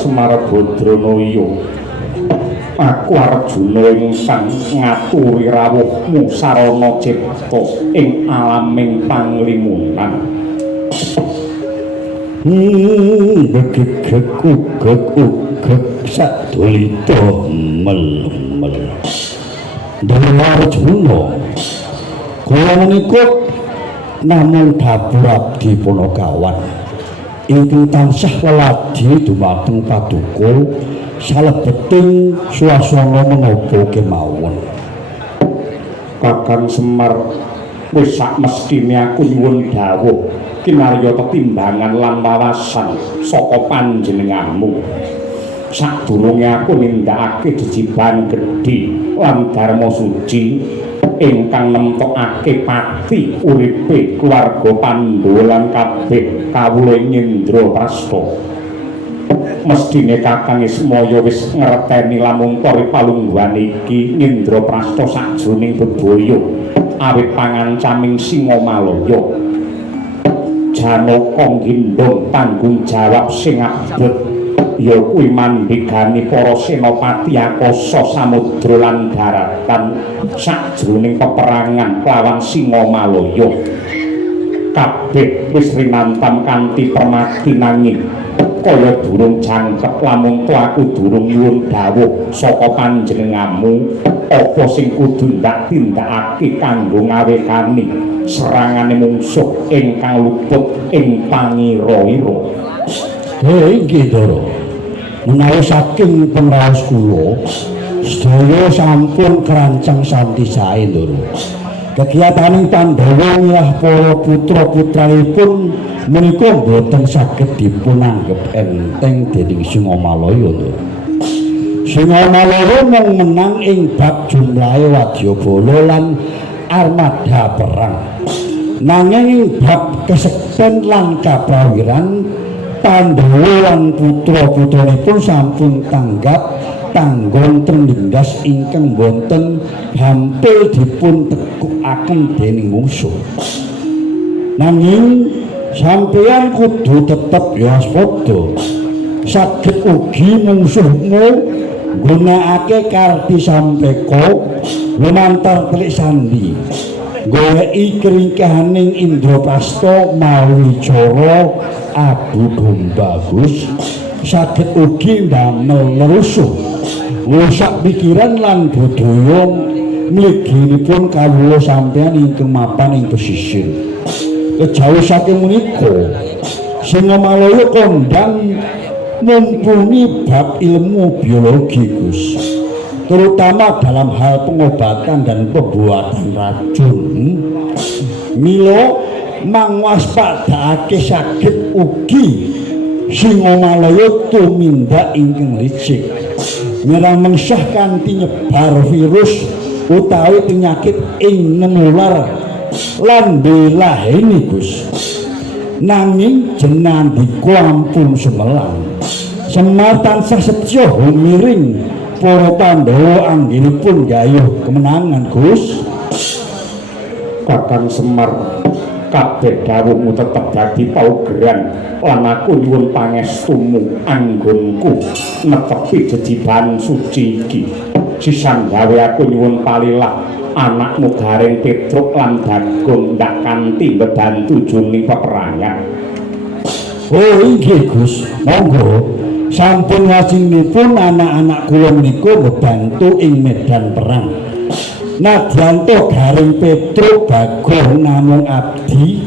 Semar Badranaya. Aku Arjuna ingkang ngaturi rawuhmu sarana cipta ing alaming panglimunan. Gegek sadolita mel-mel. Dewa Arjuna, kula menika namung dapur abdi Punakawan ingkang tansah weladi dumateng paduka salebeting swasana menapa kemawon. Kakang Semar, wis sak mestine aku nyuwun dawuh kinarya tetimbangan lan wawasan saka panjenenganmu. Sadurunge aku nindakake jejiban gedhe lan dharma suci ingkang nemtokake pati uripe keluarga Pandhawa lan kabeh kawula Indraprastha. Mestine Kakang Ismaya wis ngerteni lamun paripalungguhan iki Indraprastha sajroning bebaya awit pangancaming Singamalaya. Janaka ngindhung tanggung jawab sing abot ya kuwi mandhegani para senopati akasa samudra lan daratan sajroning peperangan lawan Singamalaya. Kabeh wis rinantam kanthi permati nanging kaya durung jangkep lamun aku durung nyuwun dawuh saka panjenenganmu apa sing kudu ndak tindakake kanggo ngawekani serangane mungsuh ingkang luput ing pangira-ira. Inggih Ndara. Menawi saking pengraos kula sedaya sampun kerancang santi sae Ndara. Kegiataning Pandhawa milah para putra-putranipun menika boten saged dipunanggep enteng dening Singamalaya Ndara. Singamalaya mung menang ing bab jumlahe wadyabala lan armada perang. Nanging ing bab kesekten lan kaprawiran Pandhawa lan putra-putranipun sampun tanggap tanggon trendindas ingkang boten hampir dipun tekukaken dening mungsuh. Nanging sampeyan kudu tetep ya waspada. Saged ugi mungsuhmu nggunakake karti sampeka lumantar telik sandi goleki keringkahaning Indraprastha mawi cara adu domba Gus. Saged ugi ndamel lerusuh ngrusak pikiran lan budaya mliginipun kawula sampeyan ingkang mapan ing pesisir. Kejawi saking menika Singamalaya kondang mumpuni bab ilmu biologi Gus, terutama dalam hal pengobatan dan pembuatan racun. Mila mangwaspadakake saged ugi Singamalaya tumindak ingkang licik nyerang mengsah kanthi nyebar virus utawi penyakit ing nular lan belahene Gus. Nanging jenandika ampun semelang Semar tansah setya humiring para Pandhawa anggenipun gayuh kemenangan Gus. Kakang Semar, kabeh dawuhmu tetep dadi paugeran lan aku nyuwun pangestumu anggonku netepi jejiban suci iki. Sisan gawe aku nyuwun palilah anakmu Garing Petruk lan Bagong ndak kanthi mbebantu jroning peperangan. Oh inggih Gus, monggo. Sampun wajibipun anak-anak kula menika mbebantu ing medan perang. Nadyanto Garing Petruk Bagong namung abdi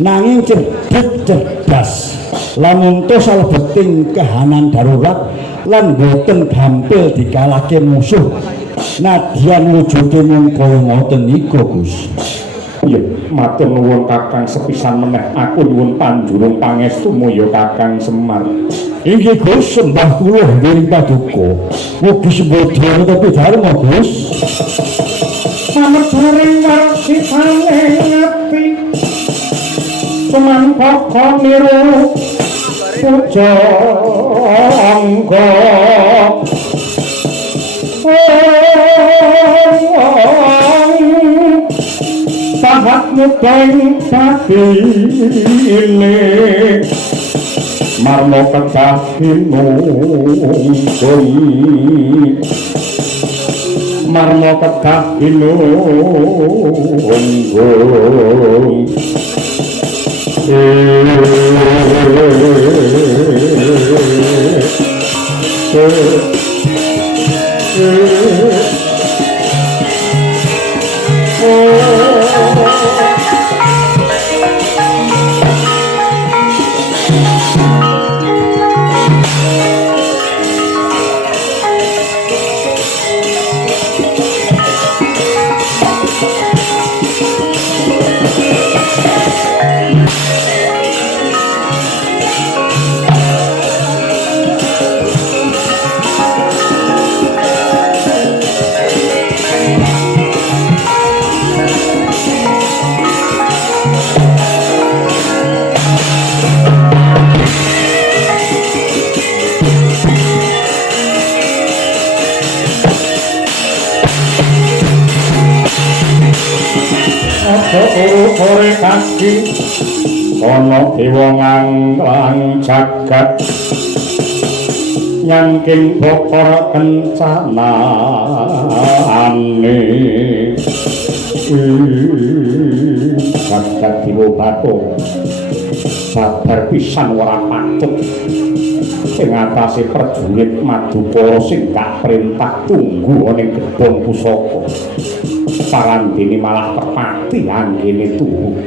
nanging cerdas lamun to salebeting kahanan darurat lan boten gampil dikalahke musuh. Nadyan wujude mung kaya ngoten niku Gus. Iya, matur nuwun Kakang sepisan meneh aku nyuwun panjurung pangestumu ya Kakang Semar. Inggih Gus, sembah kula dening paduka. Mugi sembodya tapi dharma Gus. Samejaring warsi panengati sumangka niru puja angga. Sahat mudeng batine marmo kedahinunggung marmo kedahinunggung sore kaki ana dewa nganglang jagat nyangking bokor kencanane jagat dewa batu sabar pisan ora patut sing atase prajurit Madukara sing gak perintah tunggu ning gedhong pusaka parandene malah kepati anggene tuhu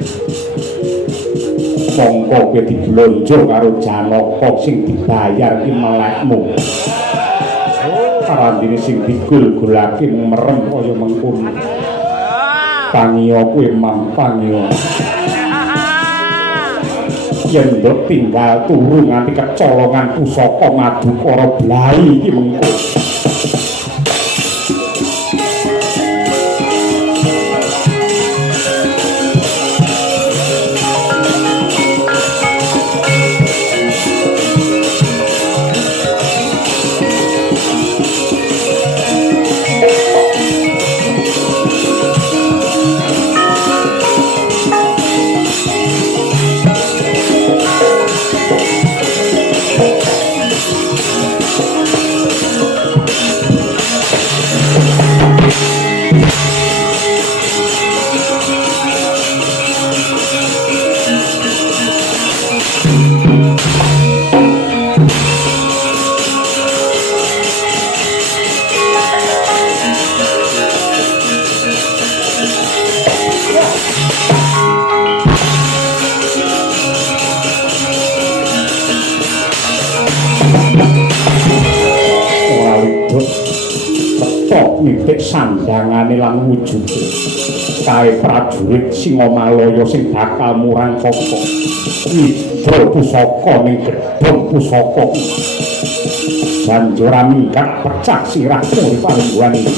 mongko kowe diblonjo karo Janaka sing dibayar ki melekmu parandene sing digul-gulake merem kaya mengkono pangiya kowe mampangiya yen ndok tinggal turu nganti kecolongan pusaka Madukara blai iki mengko nitik sandangane lan wujude kae prajurit Singamalaya sing bakal murang koko idol pusaka ning gedhong pusaka banjur minggat pecah sirahmu di palungguhan ini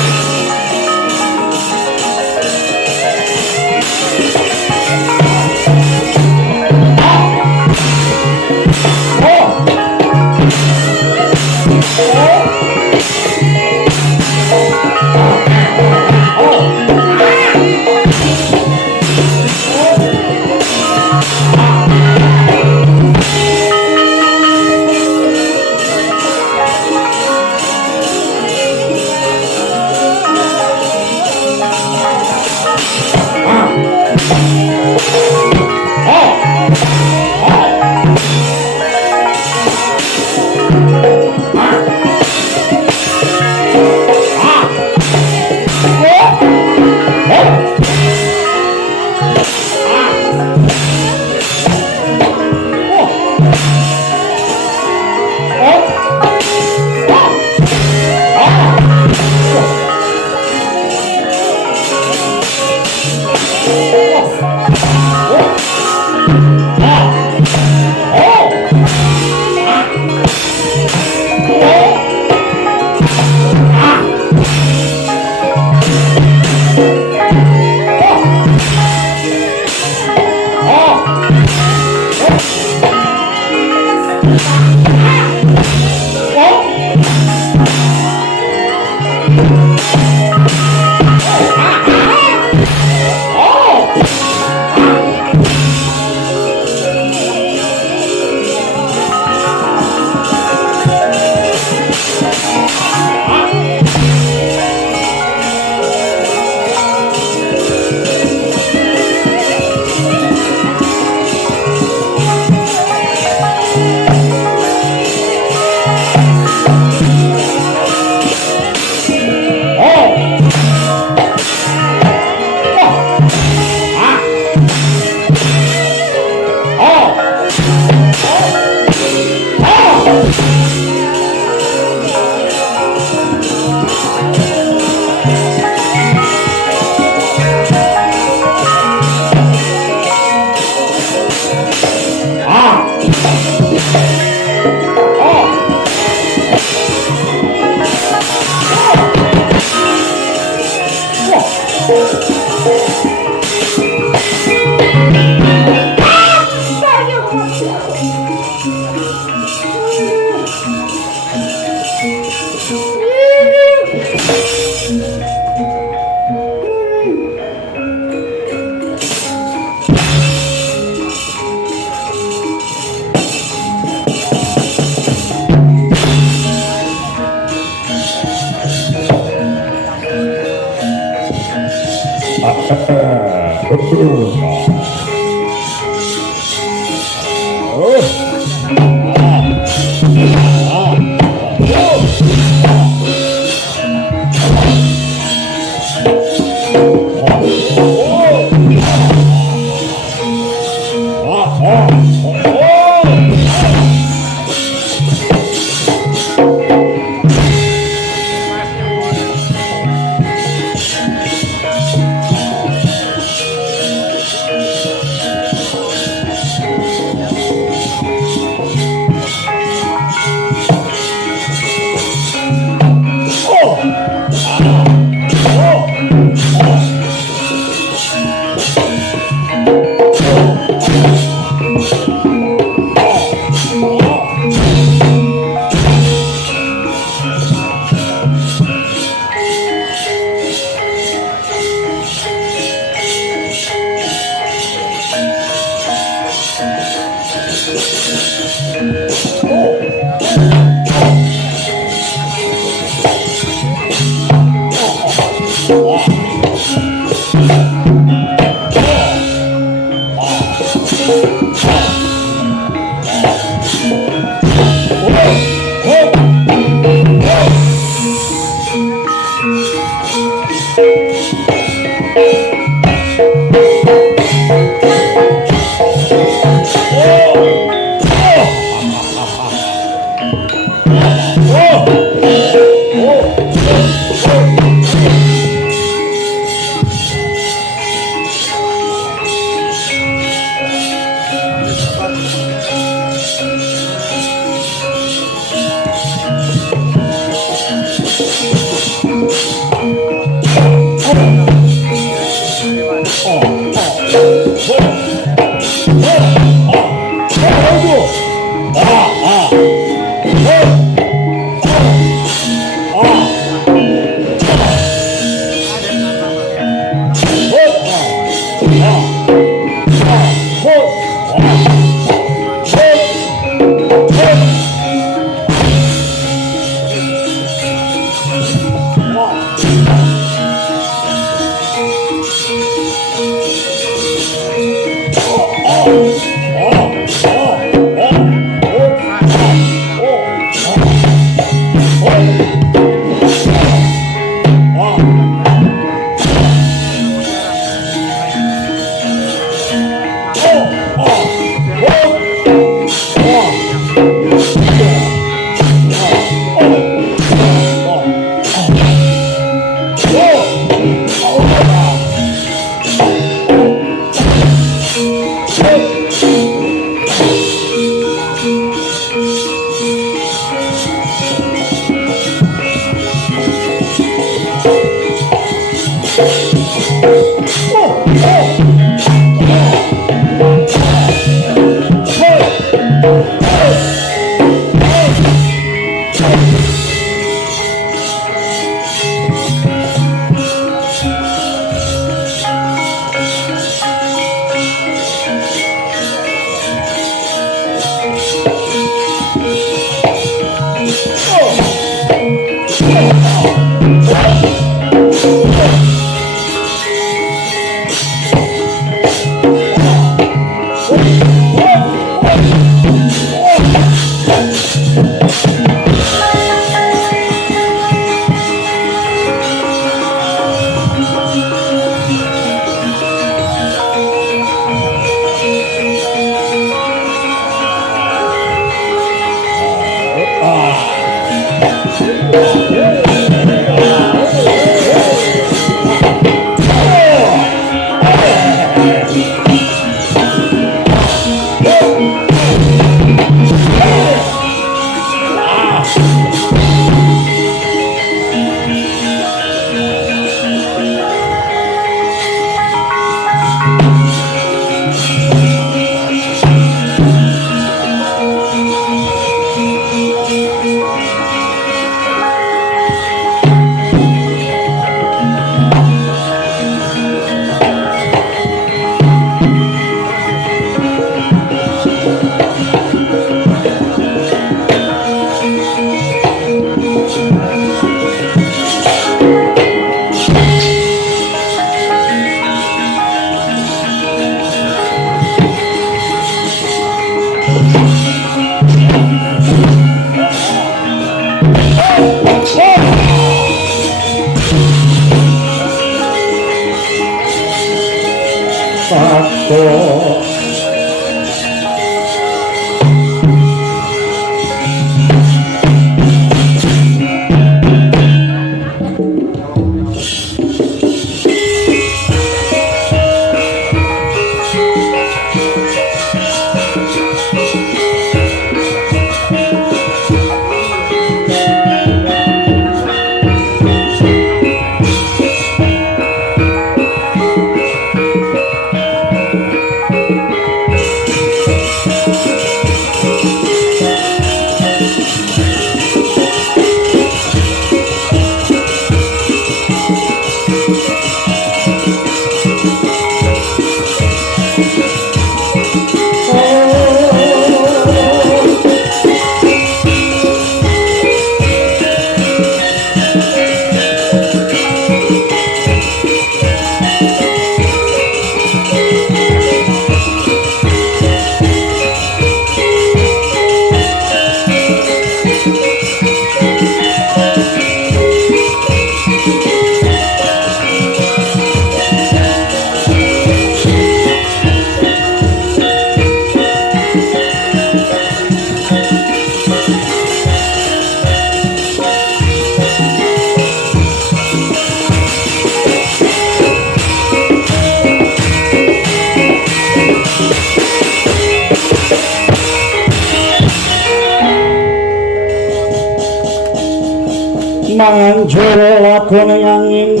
manjur lakone angin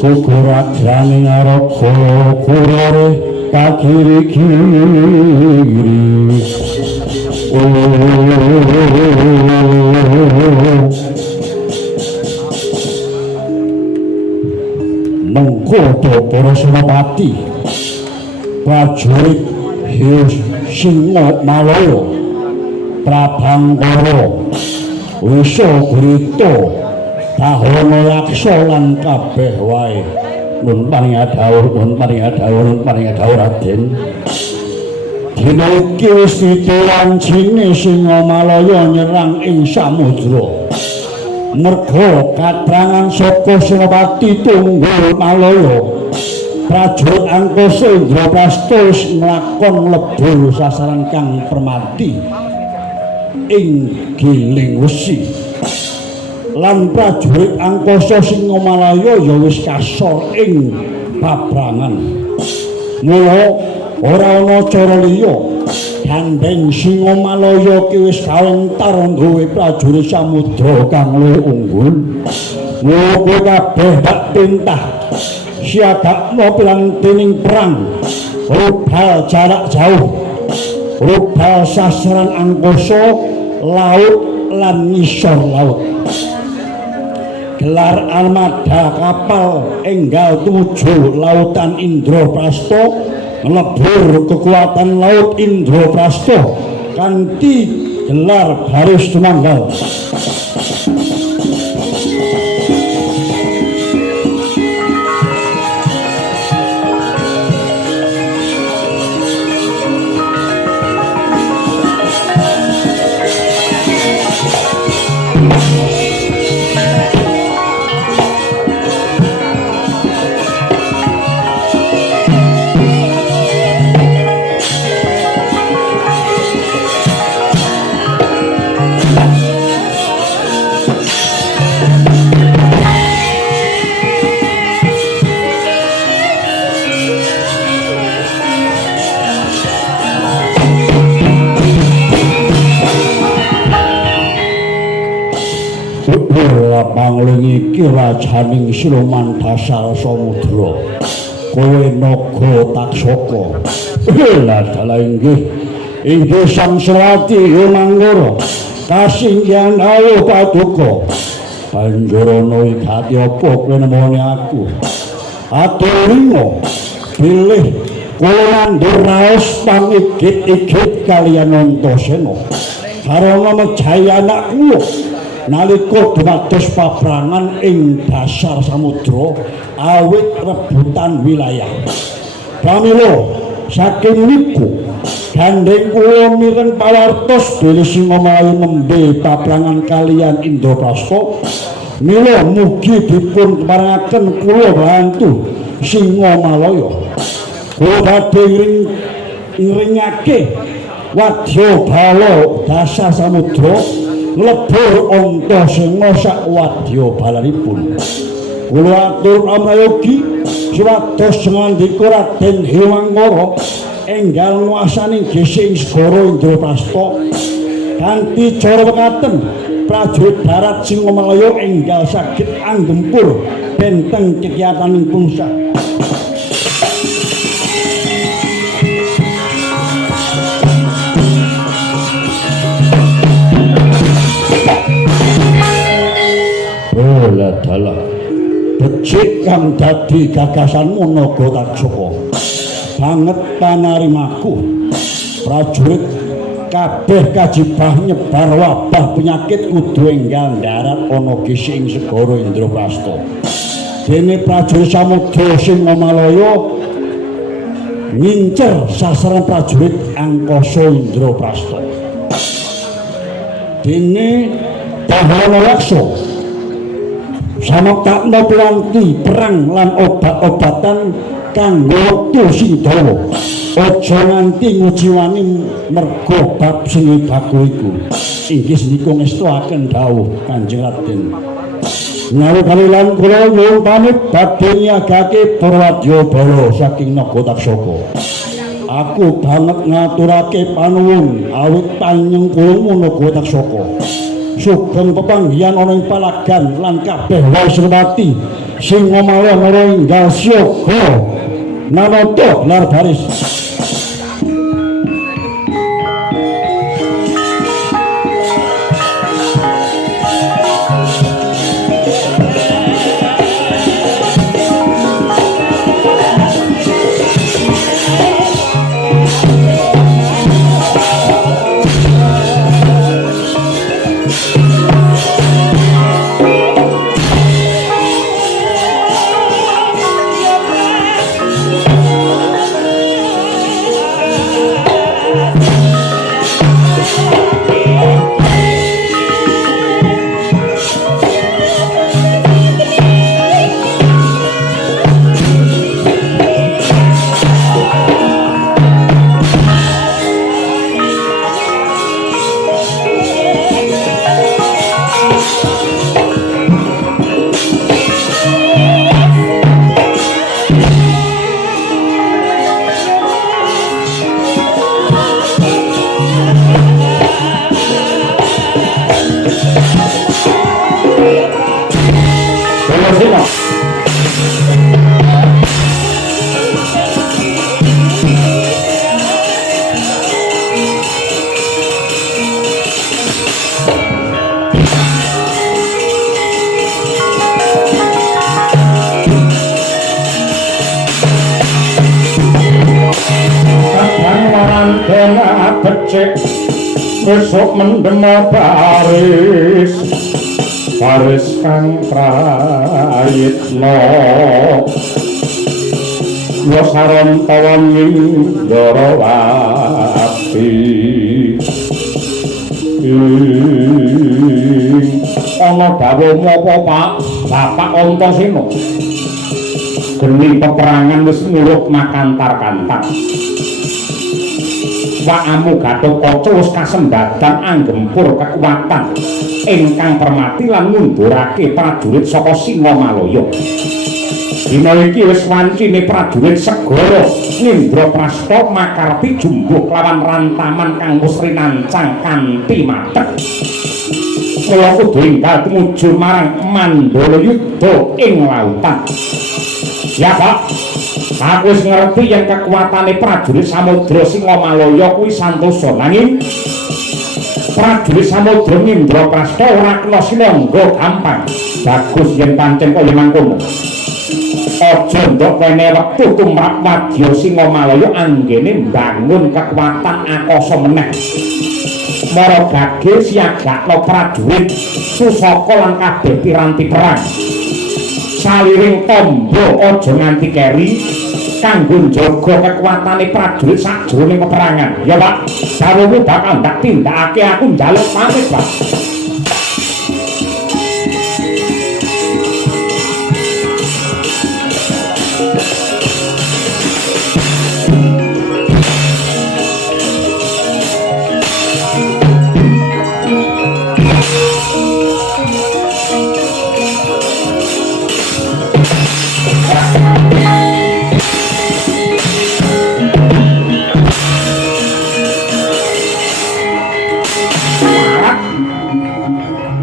kukuradraning araga kurare kagiri-giri mengkodo para senopati prajurit Singa Malaya Prabangkara Wisogrita Tahana Laksa lan kabeh wae nun paring dawuh Raden. Dina iki wis ditulanjine Singa Malaya nyerang ing samudra. Merga katrangan saka Senopati Tunggul Malaya, prajurit Angkasa Indraprasta wis nglakon lebur sasaran kang permati ing giling wesi. Lan prajurit Angkasa Singamalaya ya wis kasor ing paprangan. Mula ora ana cara liya gandeng Singamalaya ki wis kawentar nggawe prajurit samudra kang luwih unggul. Mula kowe kabeh tak tintah siagakna pirantining perang rubal jarak jauh, rubal sasaran angkasa, laut lan ngisor laut. Gelar armada kapal enggal tujuh lautan Indraprasta nglebur kekuatan laut Indraprasta kanthi gelar baris tumanggal. Pangling iki rajaning Siluman Dasar Samudra kowe naga taksaka. Lah dalah inggih Sang Selati Manggara kasinggihan awu paduka banjur ana igati apa kowe nemoni aku aturimo pilih kowe nandur raos pangigit-igit kaliyan Antasena karana mejahi anakku nalika dumados paprangan ing dasar samudra awit rebutan wilayah. Pramila saking niku gandeng kula mireng pawartos Dene Singamalayu nembe paprangan kalian Indraprasta mila mugi dipun paringaken kula bantu Singamalayu kula badhe ngringake wadya bala dasar samudra lebur onta singa sak wadya balanipun kula atur amrayogi supados ngandika Raden Hewangkara enggal nguasani gesing segara Indraprasta kanthi cara mekaten prajurit darat Singamalayu enggal saged anggempur benteng kegiatanipun sak dalah becik kang dadi gagasanmu Nagataksaka banget panarimaku prajurit kabeh kajibah nyebar wabah penyakit kudu enggal darat ana gesing segara Indraprasta dene prajurit samudra Singamalayu ngincer sasaran prajurit angkasa Indraprasta dene Bawana Laksa samakna piranti perang lan obat-obatan kanggo wektu sing dawa aja nganti ngujiwani merga bab sing baku iku inggih menika ngestuaken dawuh Kanjeng Raden menawi kalilan kula nyuwun pamit badhe nyagake Prawadya Bala saking Nagataksaka aku banget ngaturake panuwun awit panjenengan Nagataksaka sugeng pepanggihan ana ing palagan lan kabeh wae srepati Singamalayu nara enggal siaga nanata lar baris besok mendema baris kang prayitna yosaron tawan Indrawati ana dawuh apa Pak Bapak Antasena geni peperangan wis nguruk makantar-kantar Wakamu Gatotkaca wis kasembadan anggempur kekuatan ingkang permati lan ngundurake prajurit saka Singamalayu. Dina iki wis wancine prajurit segara Indraprasta makarpi jumbuh lawan rantaman kang wis rinancang kanthi mateng. Mula kudu enggal tumuju marang Mandala Yudha ing lautan. Ya Pak. Aku wis ngerti yen kekuatane prajurit samudra Singamalayu kuwi santosa nanging prajurit samudra Indraprasta ora kena sinangga gampang. Bagus yen pancen kaya mangkono. Aja ndok kene wektu tumrap wadya Singamalayu anggene mbangun kekuatan akasa meneh. Mara gage siagakna prajurit pusaka lan kabeh piranti perang. Saliring tombo aja nganti keri kanggo njaga kekuatane prajurit sakjroning peperangan. Ya, Pak. Dawuhmu bakal ndak tindakake aku njaluk pamit, Pak.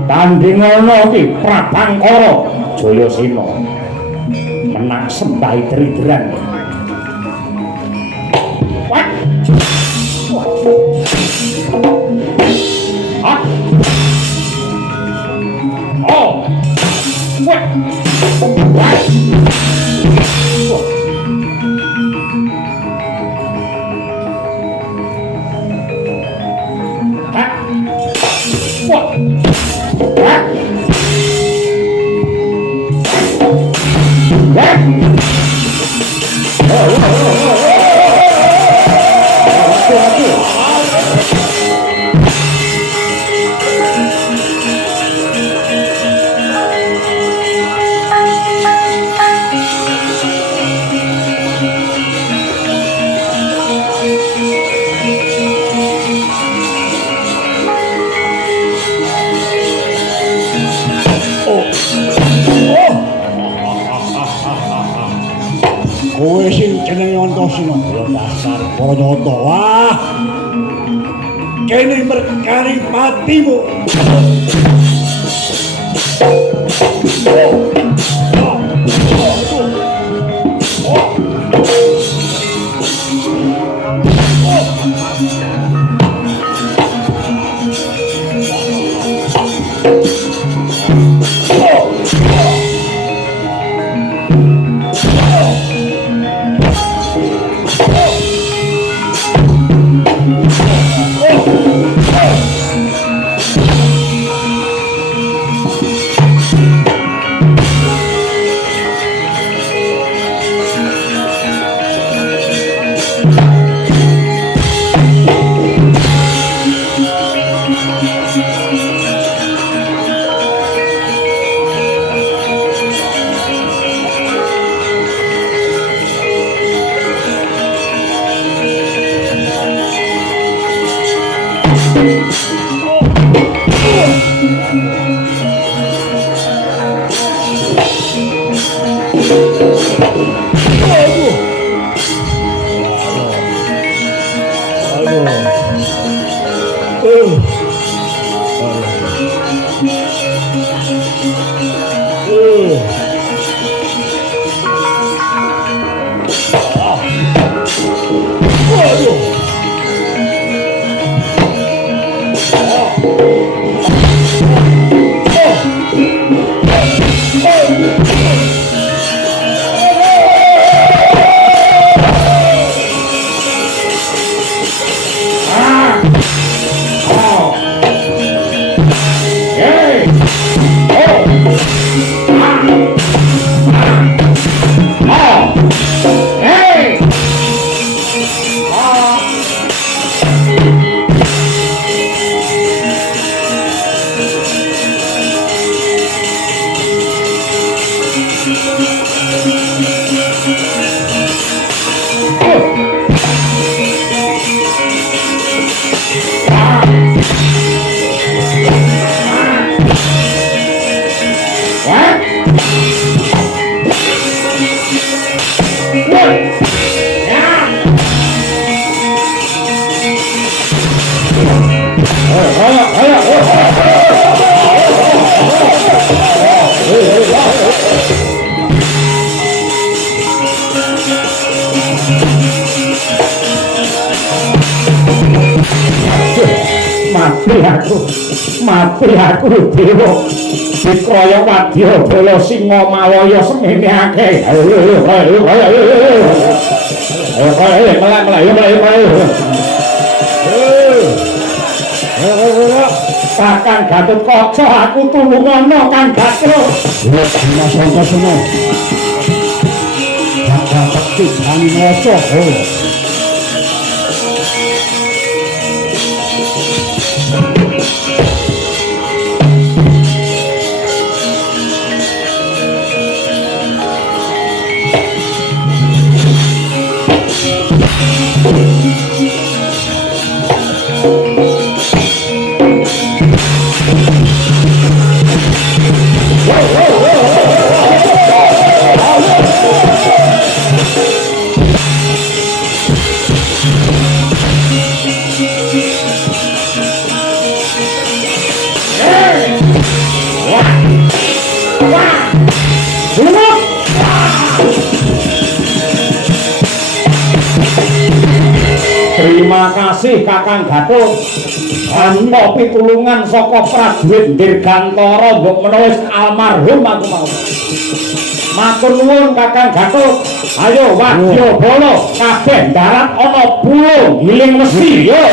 Tanding ana iki Prabangkara Jayasena menang sembah dridran. What? Ah. Oh. What? What? What? Kowe sing jenenge Antasena dasar Pranata. Wah. Kene merkari patimu. Mati aku dewa dikroyok wadya bala singa malaya semene akeh. Kakang Gatotkaca aku tulungono Kang Gatra. Mas Antasena. Cibani ngoco holo. Terima kasih Kakang Gatot. Tanpa pitulungan saka prajurit Dirgantara mbok menawa almarhum aku mau. Matur nuwun Kakang Gatot. Ayo Wadyabala kabeh darat ana bulung giling mesti yo.